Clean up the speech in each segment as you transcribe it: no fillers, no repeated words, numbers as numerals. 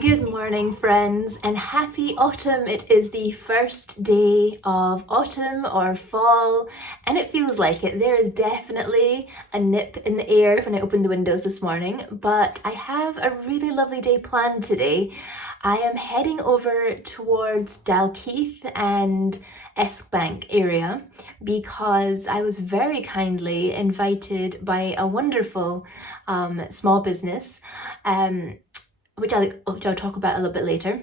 Good morning, friends, and happy autumn. It is the first day of autumn or fall, and it feels like it. There is definitely a nip in the air when I opened the windows this morning, but I have a really lovely day planned today. I am heading over towards Dalkeith and Bank area because I was very kindly invited by a wonderful small business. Which I'll talk about a little bit later,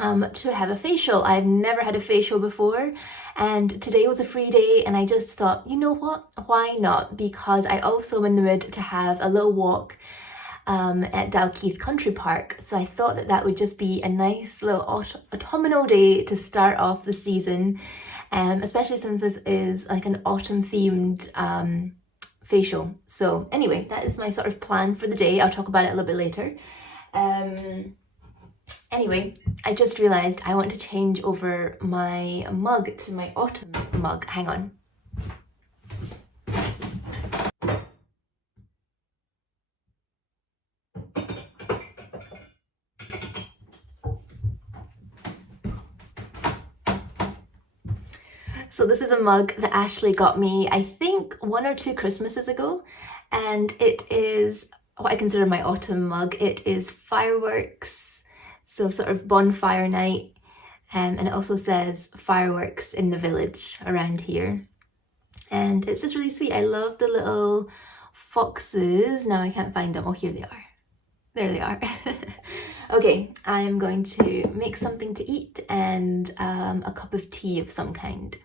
to have a facial. I've never had a facial before, and today was a free day, and I just thought, you know what, why not? Because I also am in the mood to have a little walk at Dalkeith Country Park. So I thought that would just be a nice little autumnal day to start off the season, especially since this is like an autumn themed facial. So anyway, that is my sort of plan for the day. I'll talk about it a little bit later. Anyway, I just realized I want to change over my mug to my autumn mug. Hang on. So this is a mug that Ashley got me, I think 1 or 2 Christmases ago, and it is what I consider my autumn mug. It is fireworks, so sort of bonfire night, and it also says fireworks in the village around here. And it's just really sweet. I love the little foxes. Now I can't find them. Oh, here they are. There they are. Okay, I'm going to make something to eat and a cup of tea of some kind.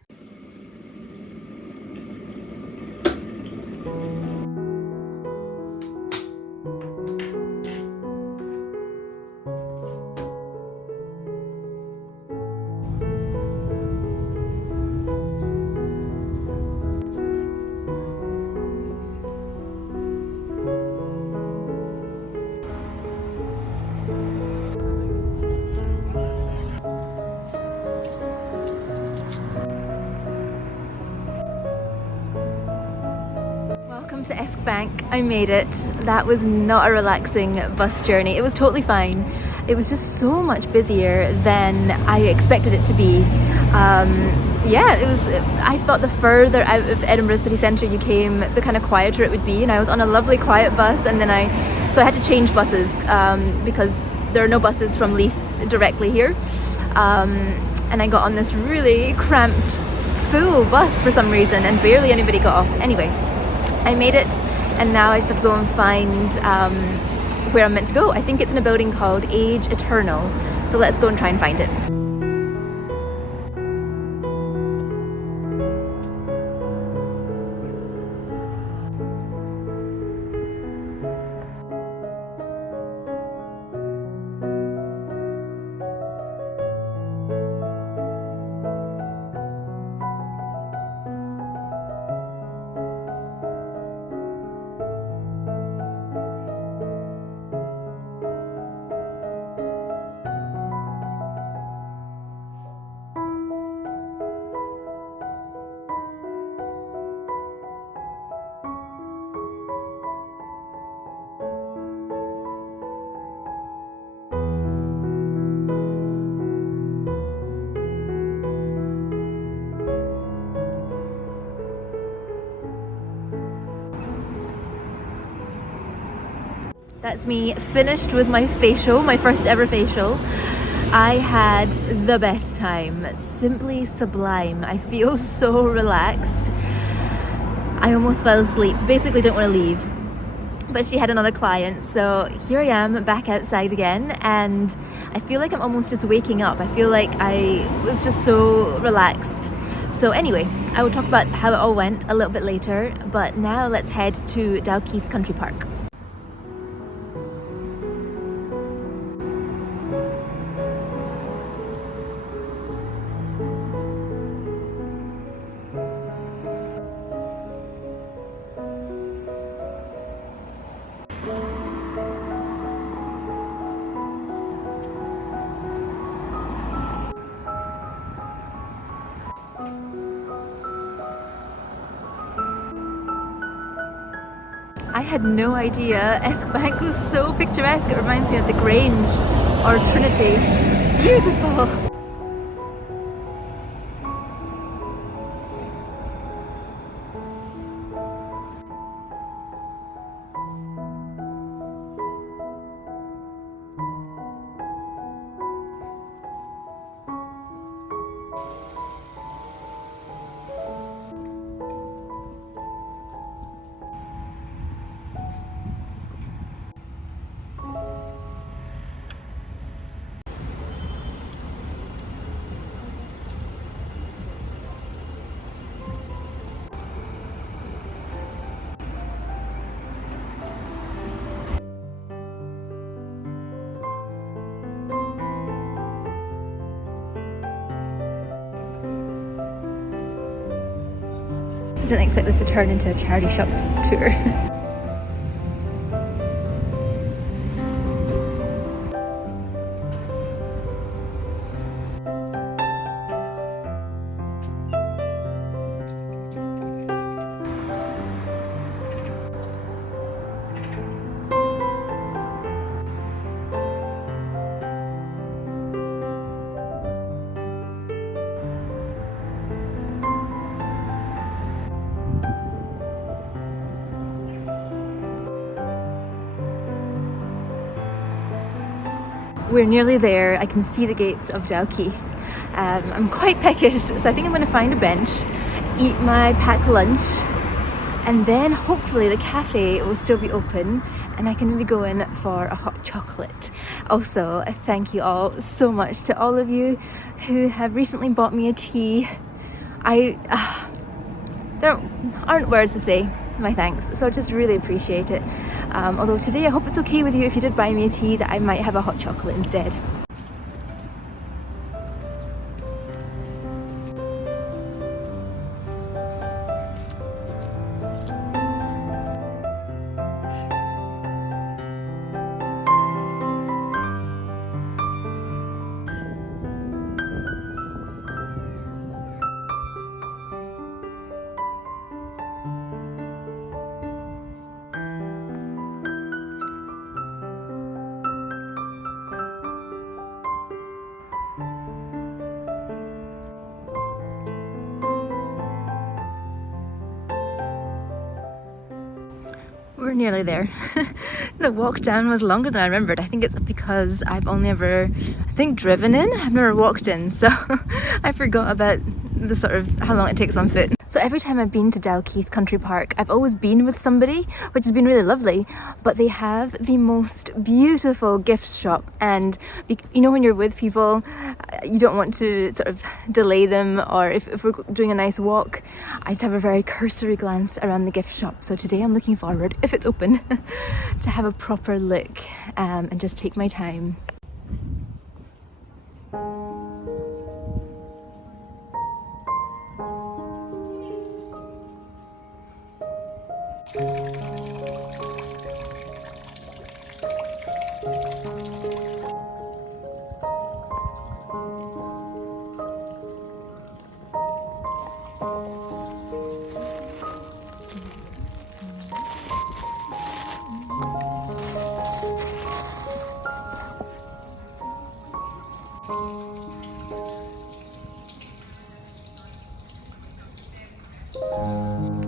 Welcome to Bank. I made it. That was not a relaxing bus journey. It was totally fine. It was just so much busier than I expected it to be. Yeah, it was. I thought the further out of Edinburgh city centre you came, the kind of quieter it would be. And I was on a lovely quiet bus, and then I had to change buses because there are no buses from Leith directly here. And I got on this really cramped, full bus for some reason, and barely anybody got off. Anyway, I made it, and now I just have to go and find where I'm meant to go. I think it's in a building called Age Eternal, so let's go and try and find it. That's me finished with my facial, my first ever facial. I had the best time, simply sublime. I feel so relaxed. I almost fell asleep, basically didn't want to leave. But she had another client, so here I am back outside again, and I feel like I'm almost just waking up. I feel like I was just so relaxed. So anyway, I will talk about how it all went a little bit later, but now let's head to Dalkeith Country Park. I had no idea Esk Bank was so picturesque. It reminds me of the Grange or Trinity. It's beautiful. I didn't expect this to turn into a charity shop tour. We're nearly there. I can see the gates of Dalkeith. I'm quite peckish, so I think I'm going to find a bench, eat my packed lunch, and then hopefully the cafe will still be open and I can maybe go in for a hot chocolate. Also, thank you all so much to all of you who have recently bought me a tea. There aren't words to say my thanks, so I just really appreciate it. Although today I hope it's okay with you if you did buy me a tea, that I might have a hot chocolate instead. We're nearly there. The walk down was longer than I remembered. I think it's because I've only ever, driven in. I've never walked in, so I forgot about the sort of how long it takes on foot. So every time I've been to Dalkeith Country Park, I've always been with somebody, which has been really lovely, but they have the most beautiful gift shop, and you know when you're with people, you don't want to sort of delay them, or if we're doing a nice walk, I just have a very cursory glance around the gift shop. So today I'm looking forward, if it's open, to have a proper look and just take my time.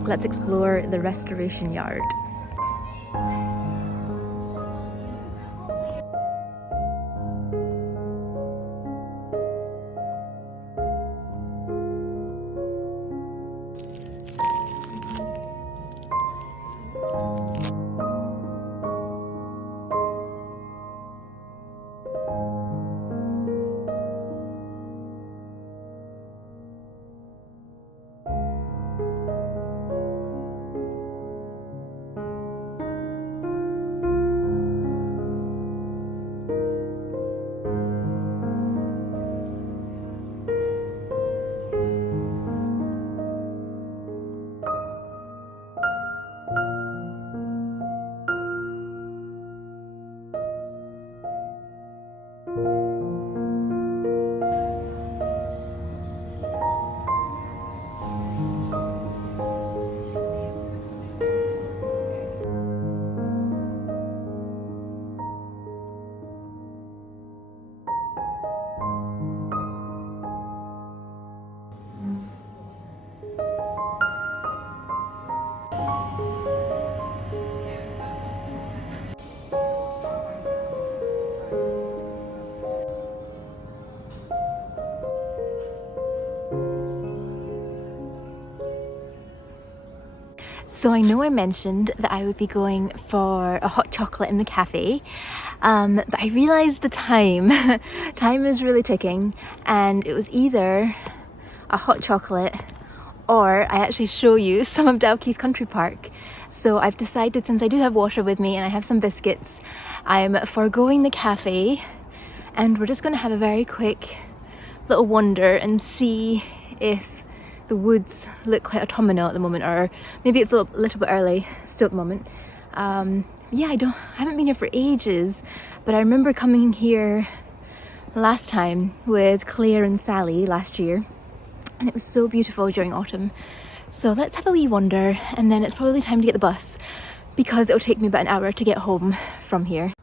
Let's explore the restoration yard. So I know I mentioned that I would be going for a hot chocolate in the cafe, but I realised the time. Time is really ticking, and it was either a hot chocolate or I actually show you some of Dalkeith Country Park. So I've decided, since I do have water with me and I have some biscuits, I'm foregoing the cafe, and we're just going to have a very quick little wander and see if the woods look quite autumnal at the moment, or maybe it's a little bit early still at the moment. Yeah, I haven't been here for ages, but I remember coming here last time with Claire and Sally last year, and it was so beautiful during autumn. So let's have a wee wander, and then it's probably time to get the bus because it'll take me about an hour to get home from here.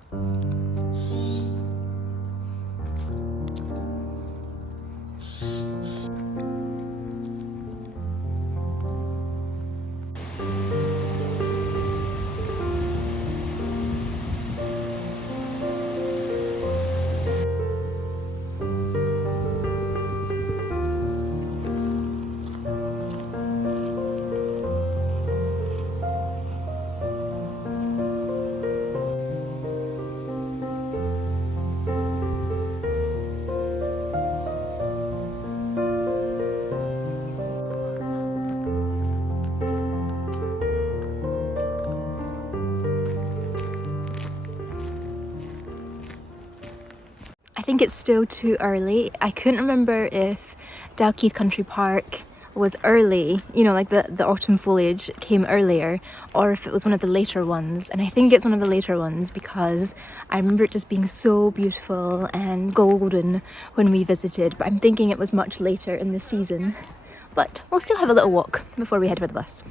I think it's still too early. I couldn't remember if Dalkeith Country Park was early, you know, like the autumn foliage came earlier, or if it was one of the later ones. And I think it's one of the later ones because I remember it just being so beautiful and golden when we visited, but I'm thinking it was much later in the season. But we'll still have a little walk before we head for the bus.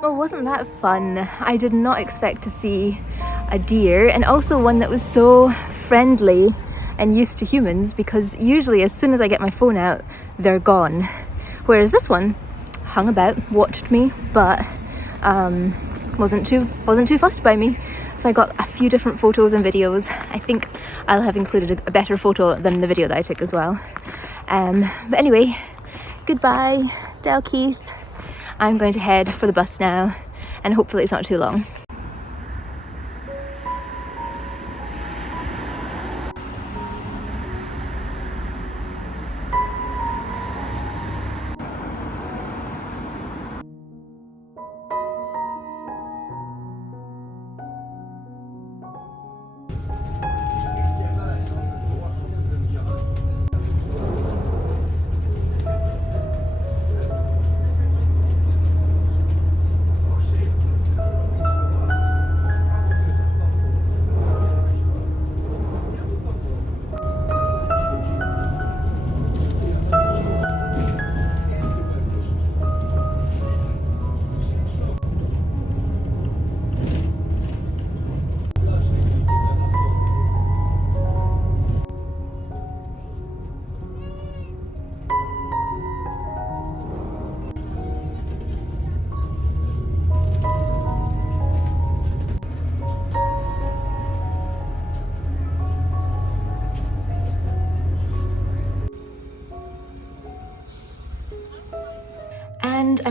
Well, wasn't that fun? I did not expect to see a deer, and also one that was so friendly and used to humans, because usually as soon as I get my phone out, they're gone. Whereas this one hung about, watched me, but wasn't too fussed by me. So I got a few different photos and videos. I think I'll have included a better photo than the video that I took as well. But anyway, goodbye, Dalkeith. I'm going to head for the bus now, and hopefully it's not too long.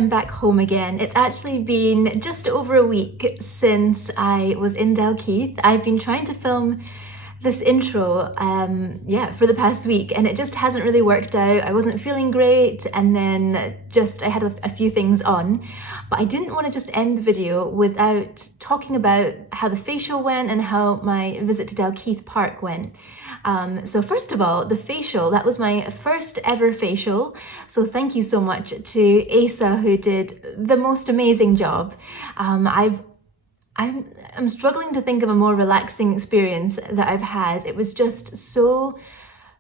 I'm back home again. It's actually been just over a week since I was in Dalkeith. I've been trying to film this intro for the past week, and it just hasn't really worked out. I wasn't feeling great, and then I had a few things on, but I didn't want to just end the video without talking about how the facial went and how my visit to Dalkeith Park went. So first of all, the facial, that was my first ever facial. So thank you so much to Éasa, who did the most amazing job. I'm struggling to think of a more relaxing experience that I've had. It was just so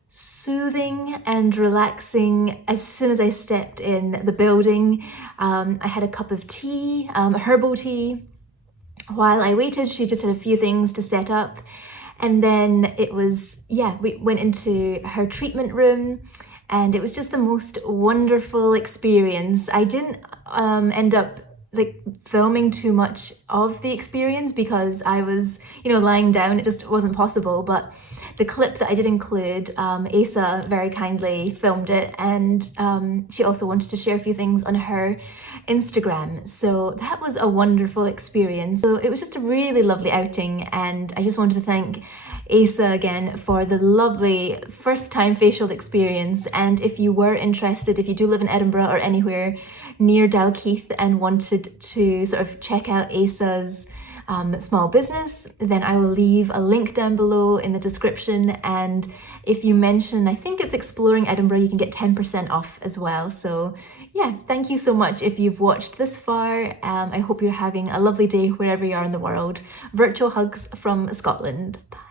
soothing and relaxing as soon as I stepped in the building. I had a cup of tea, herbal tea. While I waited, she just had a few things to set up. And then we went into her treatment room, and it was just the most wonderful experience. I didn't end up filming too much of the experience because I was, lying down. It just wasn't possible. But the clip that I did include, Éasa very kindly filmed it, and she also wanted to share a few things on her Instagram. So that was a wonderful experience. So it was just a really lovely outing, and I just wanted to thank Éasa again for the lovely first time facial experience. And if you were interested, if you do live in Edinburgh or anywhere near Dalkeith and wanted to sort of check out Éasa's small business, then I will leave a link down below in the description, and if you mention, I think it's Exploring Edinburgh, you can get 10% off as well. So yeah, thank you so much if you've watched this far. I hope you're having a lovely day wherever you are in the world. Virtual hugs from Scotland. Bye.